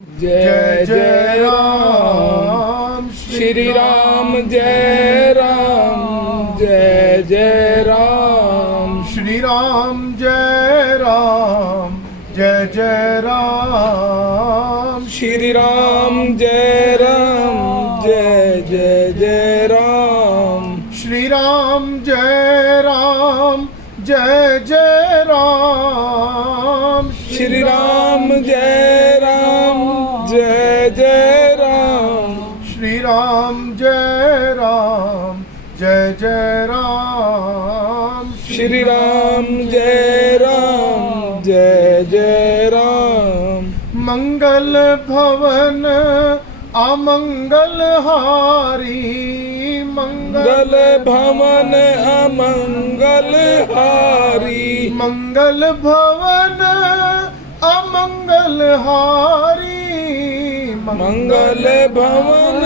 जय जय राम श्री राम, जय राम जय जय राम श्री राम जय राम जय जय राम श्री राम, जय राम जय जय जय राम श्री राम जय राम जय जय राम श्री राम, जय राम जय जय राम श्री राम जय राम जय जय राम श्री राम, जय राम जय जय राम मंगल भवन अमंगल हारी मंगल भवन अमंगल हारी मंगल भवन अमंगल हारी मंगल भवन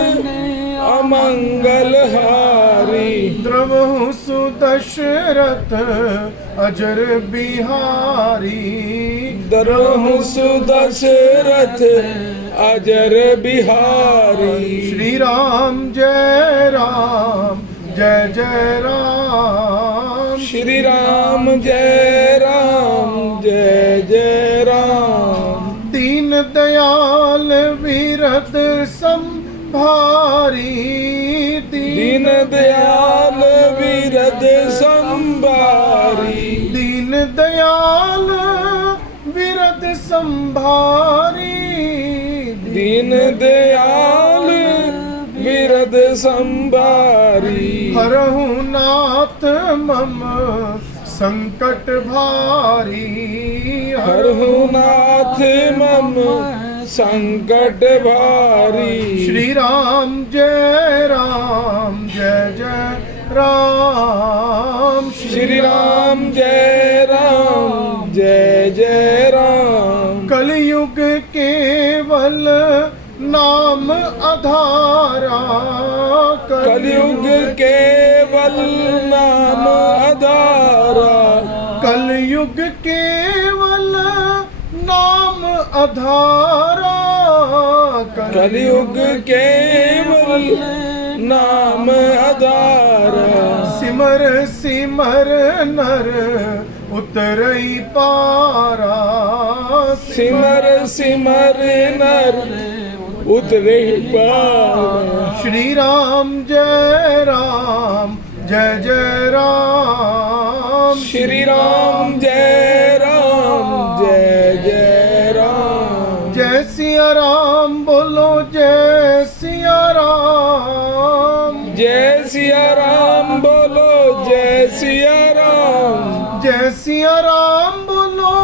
अमंगल हारी द्रवहु सुदशरथ अजर बिहारी दरहु सुदशरथ अजर बिहारी श्री राम जय राम जय जय राम श्री राम, जय राम जय जय राम दीन दयाल विरद संभारी दीन दयाल विरद संभारी दीन दयाल विरद संभारी दीन दयाल विरद संभारी हरहु नाथ मम संकट भारी हरहु नाथ मम संकट भारी श्री राम जय राम जय जय राम श्री राम, जय राम जय जय राम कलयुग केवल नाम आधारा कलयुग केवल नाम आधारा कलयुग केवल नाम आधारा कलयुग केवल नाम आधारा सिमर सिमर नर उतरई पारा सिमर सिमर नर उतरे पार श्री राम जय राम जय जय राम श्री राम, जय राम जय जय राम जय सिया राम बोलो जय सिया राम जय सिया राम बोलो जय सिया राम जय सिया राम बोलो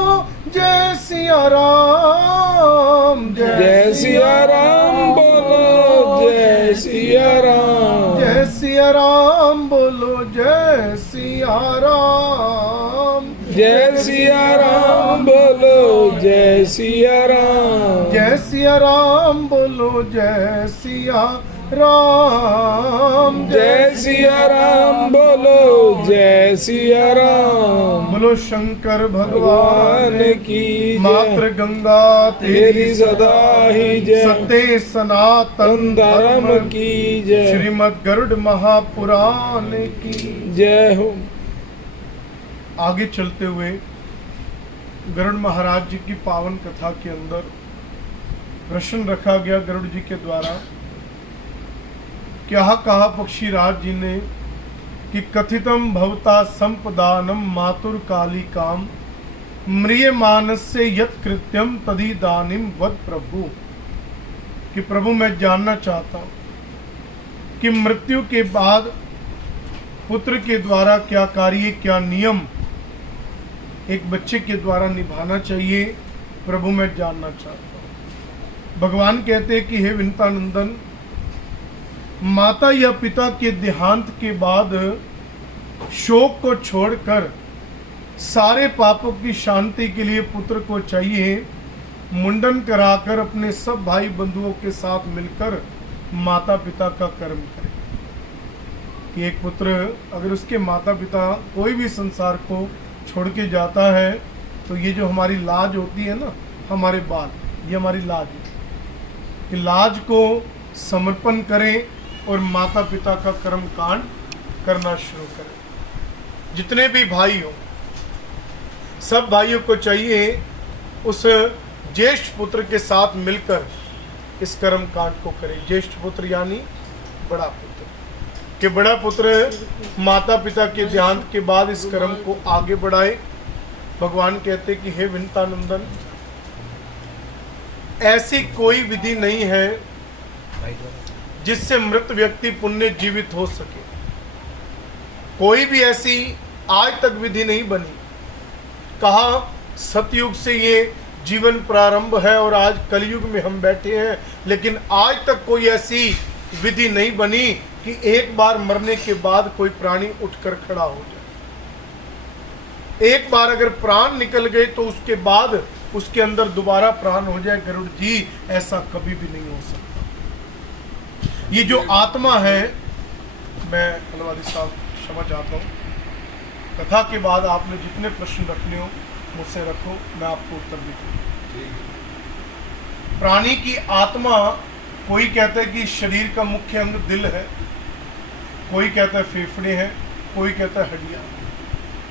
जय सिया राम जय सिया राम बोलो जय सिया राम जय सिया राम बोलो जय सिया राम जय सिया राम बोलो जय सिया राम जय सिया राम बोलो जय सिया राम जय सिया राम बोलो जय सिया राम बोलो शंकर भगवान भगवान की मात्र जय गंगा तेरी सदा ही जय सत्य सनातन धर्म की जय श्रीमद् गरुड़ महापुराण की जय हो आगे चलते हुए गरुड़ महाराज जी की पावन कथा के अंदर प्रश्न रखा गया गरुड़ जी के द्वारा। क्या कहा पक्षी राज जी ने कि कथितम भवता संपदानम मातुर काली काम म्रिय मानस से यत कृत्यम तदी दानिम वद प्रभु, कि प्रभु मैं जानना चाहता हूँ कि मृत्यु के बाद पुत्र के द्वारा क्या कार्य क्या नियम एक बच्चे के द्वारा निभाना चाहिए, प्रभु मैं जानना चाहता हूँ। भगवान कहते हैं कि हे विंतानंदन, माता या पिता के देहांत के बाद शोक को छोड़कर सारे पापों की शांति के लिए पुत्र को चाहिए मुंडन कराकर अपने सब भाई बंधुओं के साथ मिलकर माता पिता का कर्म करे। कि एक पुत्र अगर उसके माता पिता कोई भी संसार को छोड़ के जाता है तो ये जो हमारी लाज होती है ना, हमारे बाल, ये हमारी लाज है। कि लाज को समर्पण करें और माता पिता का कर्म कांड करना शुरू करें। जितने भी भाई हो, सब भाइयों को चाहिए उस ज्येष्ठ पुत्र के साथ मिलकर इस कर्म कांड को करें। ज्येष्ठ पुत्र यानी बड़ा पुत्र, कि बड़ा पुत्र माता पिता के देहांत के बाद इस कर्म को आगे बढ़ाए। भगवान कहते कि हे विंतानंदन, ऐसी कोई विधि नहीं है जिससे मृत व्यक्ति पुण्य जीवित हो सके। कोई भी ऐसी आज तक विधि नहीं बनी। कहा सतयुग से ये जीवन प्रारंभ है और आज कलयुग में हम बैठे हैं, लेकिन आज तक कोई ऐसी विधि नहीं बनी कि एक बार मरने के बाद कोई प्राणी उठकर खड़ा हो जाए। एक बार अगर प्राण निकल गए तो उसके बाद उसके अंदर दोबारा प्राण हो जाए। गरुड़ जी, ऐसा कभी भी नहीं हो सकता। ये जो आत्मा है, मैं अलवादी साहब क्षमा चाहता हूँ, कथा के बाद आपने जितने प्रश्न रखने हो मुझसे रखो, मैं आपको उत्तर भी दूंगा। प्राणी की आत्मा, कोई कहता है कि शरीर का मुख्य अंग दिल है, कोई कहता है फेफड़े हैं, कोई कहता है हड्डियां।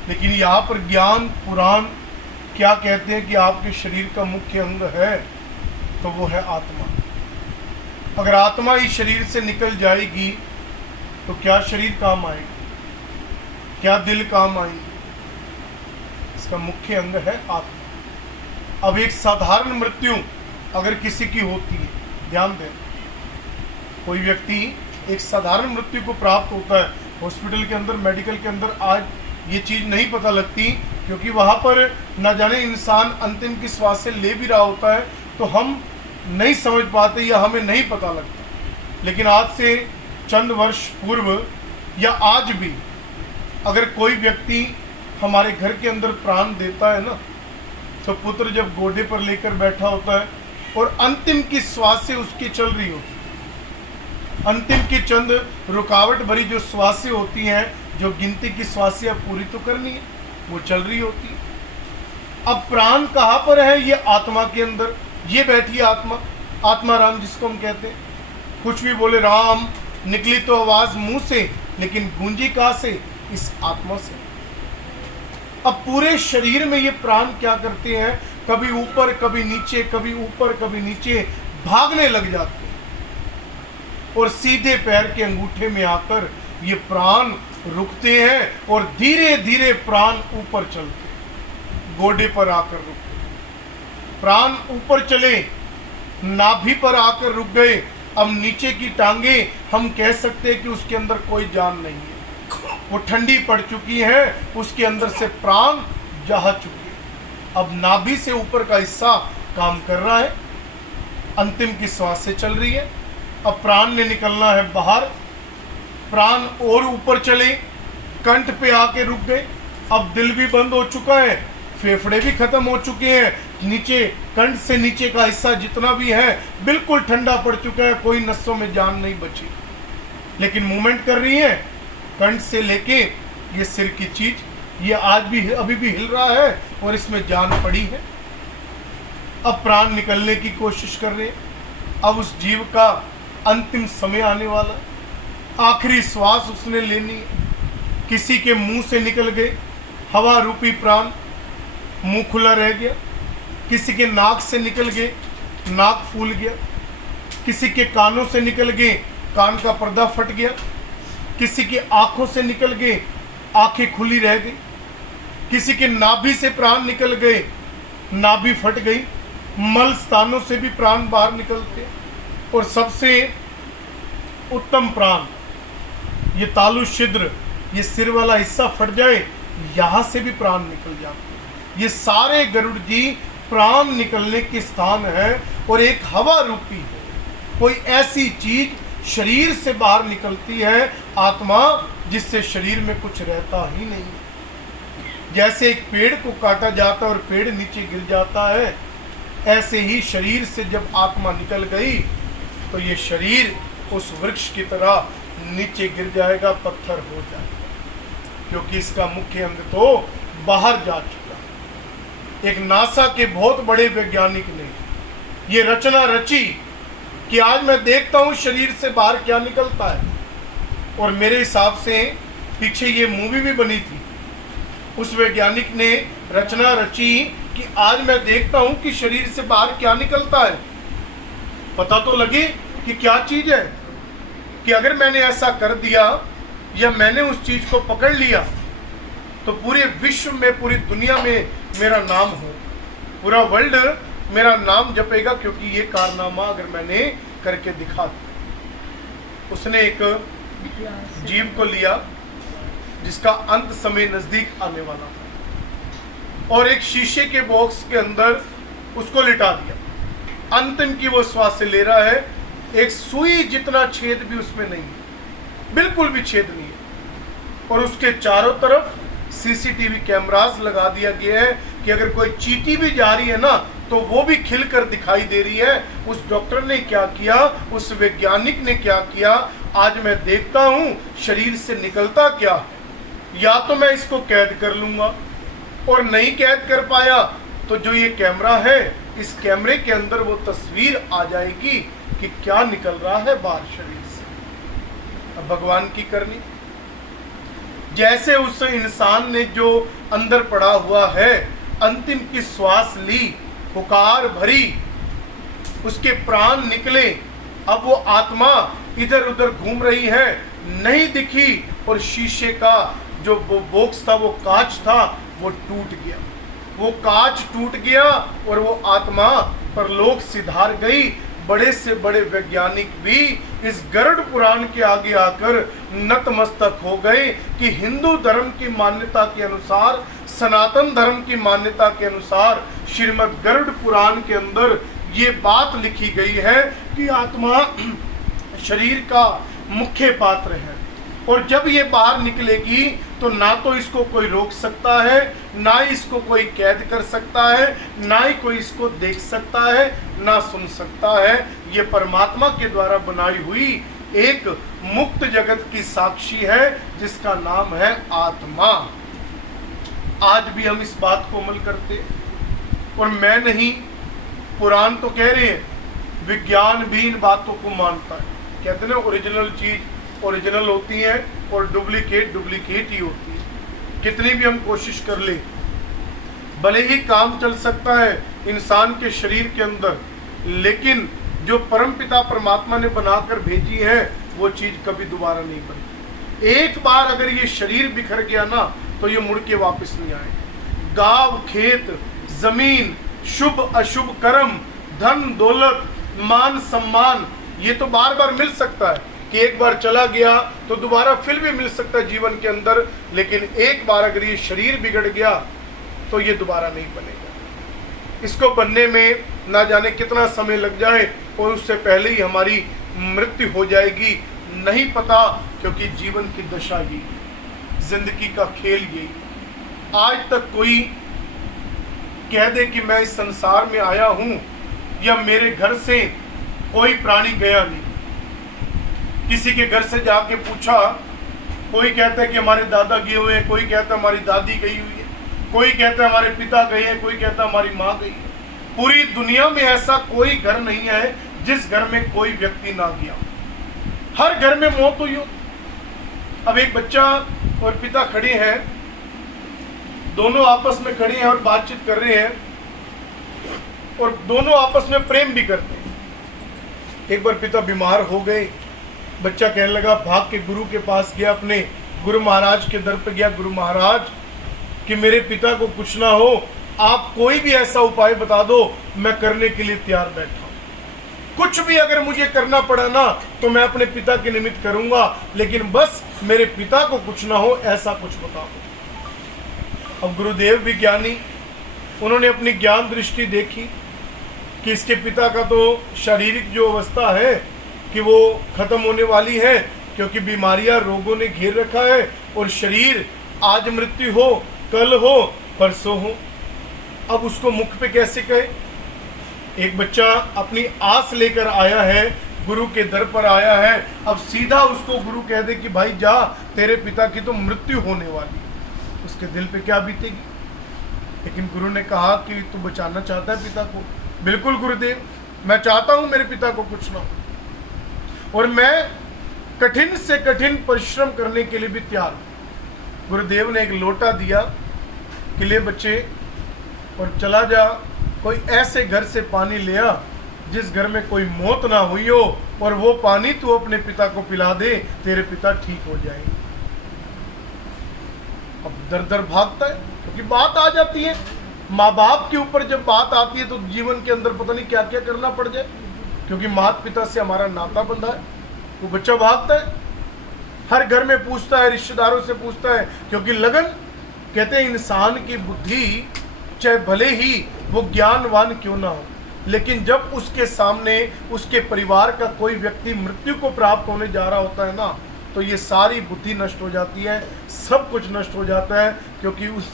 लेकिन यहाँ पर ज्ञान पुराण क्या कहते हैं कि आपके शरीर का मुख्य अंग है, तो वो है आत्मा। अगर आत्मा ही शरीर से निकल जाएगी तो क्या शरीर काम आएगा, क्या दिल काम आएगी? इसका मुख्य अंग है आत्मा। अब एक साधारण मृत्यु अगर किसी की होती है, ध्यान दें, कोई व्यक्ति एक साधारण मृत्यु को प्राप्त होता है, हॉस्पिटल के अंदर, मेडिकल के अंदर आज ये चीज़ नहीं पता लगती, क्योंकि वहाँ पर न जाने इंसान अंतिम की श्वास से ले भी रहा होता है, तो हम नहीं समझ पाते या हमें नहीं पता लगता। लेकिन आज से चंद वर्ष पूर्व या आज भी अगर कोई व्यक्ति हमारे घर के अंदर प्राण देता है ना, तो पुत्र जब गोदे पर लेकर बैठा होता है और अंतिम की श्वासें उसकी चल रही होती, अंतिम की चंद रुकावट भरी जो श्वासें होती हैं, जो गिनती की श्वासें पूरी तो करनी है, वो चल रही होती है। अब प्राण कहाँ पर है? ये आत्मा के अंदर, ये बैठी आत्मा, आत्मा राम जिसको हम कहते हैं। कुछ भी बोले राम, निकली तो आवाज मुंह से, लेकिन गूंजी कहाँ से? इस आत्मा से। अब पूरे शरीर में ये प्राण क्या करते हैं? कभी ऊपर कभी नीचे, कभी ऊपर कभी नीचे भागने लग जाते हैं, और सीधे पैर के अंगूठे में आकर ये प्राण रुकते हैं और धीरे धीरे प्राण ऊपर चलते हैं, गोडे पर आकर रुकते। प्राण ऊपर चले, नाभि पर आकर रुक गए। अब नीचे की टांगे हम कह सकते हैं कि उसके अंदर कोई जान नहीं है, वो ठंडी पड़ चुकी है, उसके अंदर से प्राण जा चुके। अब नाभि से ऊपर का हिस्सा काम कर रहा है, अंतिम की श्वासें चल रही है। अब प्राण ने निकलना है बाहर, प्राण और ऊपर चले, कंठ पे आके रुक गए। अब दिल भी बंद हो चुका है, फेफड़े भी खत्म हो चुके हैं, नीचे कंठ से नीचे का हिस्सा जितना भी है बिल्कुल ठंडा पड़ चुका है, कोई नसों में जान नहीं बची, लेकिन मूवमेंट कर रही है। कंठ से लेके ये सिर की चीज, ये आज भी अभी भी हिल रहा है और इसमें जान पड़ी है। अब प्राण निकलने की कोशिश कर रहे हैं। अब उस जीव का अंतिम समय आने वाला, आखिरी श्वास उसने लेनी है। किसी के मुंह से निकल गए हवा रूपी प्राण, मुंह खुला रह गया। किसी के नाक से निकल गए, नाक फूल गया। किसी के कानों से निकल गए, कान का पर्दा फट गया। किसी की आंखों से निकल गए, आंखें खुली रह गई। किसी के नाभि से प्राण निकल गए, नाभि फट गई। मल स्थानों से भी प्राण बाहर निकलते। और सबसे उत्तम प्राण, ये तालु छिद्र, ये सिर वाला हिस्सा फट जाए, यहाँ से भी प्राण निकल जाते। ये सारे गरुड़ जी प्राण निकलने के स्थान है। और एक हवा रूपी है, कोई ऐसी चीज शरीर से बाहर निकलती है, आत्मा, जिससे शरीर में कुछ रहता ही नहीं। जैसे एक पेड़ को काटा जाता है और पेड़ नीचे गिर जाता है, ऐसे ही शरीर से जब आत्मा निकल गई तो ये शरीर उस वृक्ष की तरह नीचे गिर जाएगा, पत्थर हो जाएगा, क्योंकि इसका मुख्य अंग तो बाहर जा चुका। एक नासा के बहुत बड़े वैज्ञानिक ने ये रचना रची कि आज मैं देखता हूं शरीर से बाहर क्या निकलता है। और मेरे हिसाब से पीछे ये मूवी भी बनी थी, उस वैज्ञानिक ने रचना रची कि आज मैं देखता हूं कि शरीर से बाहर क्या निकलता है। पता तो लगे कि क्या चीज है, कि अगर मैंने ऐसा कर दिया या मैंने उस चीज को पकड़ लिया तो पूरे विश्व में, पूरी दुनिया में मेरा नाम हो, पूरा वर्ल्ड मेरा नाम जपेगा, क्योंकि ये कारनामा अगर मैंने करके दिखा दिया। उसने एक जीव को लिया जिसका अंत समय नजदीक आने वाला था और एक शीशे के बॉक्स के अंदर उसको लिटा दिया। अंतिम की वो श्वास ले रहा है, एक सुई जितना छेद भी उसमें नहीं है, बिल्कुल भी छेद नहीं है। और उसके चारों तरफ सीसीटीवी कैमरास लगा दिया गया है कि अगर कोई चींटी भी जा रही है ना तो वो भी खिलकर दिखाई दे रही है। उस डॉक्टर ने क्या किया, उस वैज्ञानिक ने क्या किया, आज मैं देखता हूं शरीर से निकलता क्या है। या तो मैं इसको कैद कर लूंगा, और नहीं कैद कर पाया तो जो ये कैमरा है, इस कैमरे के अंदर वो तस्वीर आ जाएगी कि क्या निकल रहा है बाहर शरीर से। अब भगवान की करनी, जैसे उस इंसान ने जो अंदर पड़ा हुआ है अंतिम की श्वास ली, पुकार भरी, उसके प्राण निकले, अब वो आत्मा इधर उधर घूम रही है, नहीं दिखी, और शीशे का जो वो बॉक्स था, वो कांच था, वो टूट गया। वो कांच टूट गया और वो आत्मा परलोक सिधार गई। बड़े से बड़े वैज्ञानिक भी इस गरुड़ पुराण के आगे आकर नतमस्तक हो गए कि हिंदू धर्म की मान्यता के अनुसार, सनातन धर्म की मान्यता के अनुसार श्रीमद् गरुड़ पुराण के अंदर ये बात लिखी गई है कि आत्मा शरीर का मुख्य पात्र है, और जब ये बाहर निकलेगी तो ना तो इसको कोई रोक सकता है, ना इसको कोई कैद कर सकता है, ना ही कोई इसको देख सकता है, ना सुन सकता है। ये परमात्मा के द्वारा बनाई हुई एक मुक्त जगत की साक्षी है जिसका नाम है आत्मा। आज भी हम इस बात को अमल करते, और मैं नहीं, पुराण तो कह रहे हैं, विज्ञान भी इन बातों को मानता है। कहते हैं ना, ओरिजिनल चीज ओरिजिनल होती है और डुप्लीकेट डुप्लीकेट ही होती है। कितनी भी हम कोशिश कर ले, भले ही काम चल सकता है इंसान के शरीर के अंदर, लेकिन जो परमपिता परमात्मा ने बनाकर भेजी है वो चीज कभी दोबारा नहीं बनी। एक बार अगर ये शरीर बिखर गया ना तो ये मुड़ के वापस नहीं आएगा। गांव, खेत, जमीन, शुभ अशुभ कर्म, धन दौलत, मान सम्मान, ये तो बार बार मिल सकता है कि एक बार चला गया तो दोबारा फिर भी मिल सकता है जीवन के अंदर, लेकिन एक बार अगर ये शरीर बिगड़ गया तो ये दोबारा नहीं बनेगा। इसको बनने में ना जाने कितना समय लग जाए और उससे पहले ही हमारी मृत्यु हो जाएगी, नहीं पता, क्योंकि जीवन की दशा यही, जिंदगी का खेल यही। आज तक कोई कह दे कि मैं इस संसार में आया हूं या मेरे घर से कोई प्राणी गया नहीं। किसी के घर से जाके पूछा, कोई कहता है कि हमारे दादा गए हुए हैं, कोई कहता है हमारी दादी गई हुई है, कोई कहता है हमारे पिता गए हैं, कोई कहता है हमारी माँ गई है। पूरी दुनिया में ऐसा कोई घर नहीं है जिस घर में कोई व्यक्ति ना गया। हर घर में मौत हुई हो। अब एक बच्चा और पिता खड़े हैं, दोनों आपस में खड़े हैं और बातचीत कर रहे हैं, और दोनों आपस में प्रेम भी करते हैं। एक बार पिता बीमार हो गए, बच्चा कहने लगा, भाग के गुरु के पास गया, अपने गुरु महाराज के दर पे गया, गुरु महाराज कि मेरे पिता को कुछ ना हो, आप कोई भी ऐसा उपाय बता दो, मैं करने के लिए तैयार बैठा हूं। कुछ भी अगर मुझे करना पड़ा ना तो मैं अपने पिता के निमित्त करूंगा, लेकिन बस मेरे पिता को कुछ ना हो ऐसा कुछ बता दो। अब गुरुदेव भी ज्ञानी, उन्होंने अपनी ज्ञान दृष्टि देखी कि इसके पिता का तो शारीरिक जो अवस्था है कि वो खत्म होने वाली है, क्योंकि बीमारियां, रोगों ने घेर रखा है, और शरीर आज मृत्यु हो, कल हो, परसों हो। अब उसको मुख पे कैसे कहे? एक बच्चा अपनी आस लेकर आया है, गुरु के दर पर आया है, अब सीधा उसको गुरु कह दे कि भाई जा, तेरे पिता की तो मृत्यु होने वाली, उसके दिल पे क्या बीतेगी? लेकिन गुरु ने कहा कि तू बचाना चाहता है पिता को। बिल्कुल गुरुदेव, मैं चाहता हूं मेरे पिता को कुछ ना हो, और मैं कठिन से कठिन परिश्रम करने के लिए भी तैयार हूं। गुरुदेव ने एक लोटा दिया कि ले बच्चे और चला जा, कोई ऐसे घर से पानी ले आ जिस घर में कोई मौत ना हुई हो, और वो पानी तू अपने पिता को पिला दे, तेरे पिता ठीक हो जाएंगे। अब दर दर भागता है, क्योंकि बात आ जाती है माँ बाप के ऊपर। जब बात आती है तो जीवन के अंदर पता नहीं क्या क्या करना पड़ जाए, क्योंकि माता पिता से हमारा नाता बंधा है। वो बच्चा भागता है, हर घर में पूछता है, रिश्तेदारों से पूछता है, क्योंकि लगन कहते हैं इंसान की बुद्धि चाहे भले ही वो ज्ञानवान क्यों ना हो, लेकिन जब उसके सामने उसके परिवार का कोई व्यक्ति मृत्यु को प्राप्त होने जा रहा होता है ना, तो ये सारी बुद्धि नष्ट हो जाती है, सब कुछ नष्ट हो जाता है, क्योंकि उस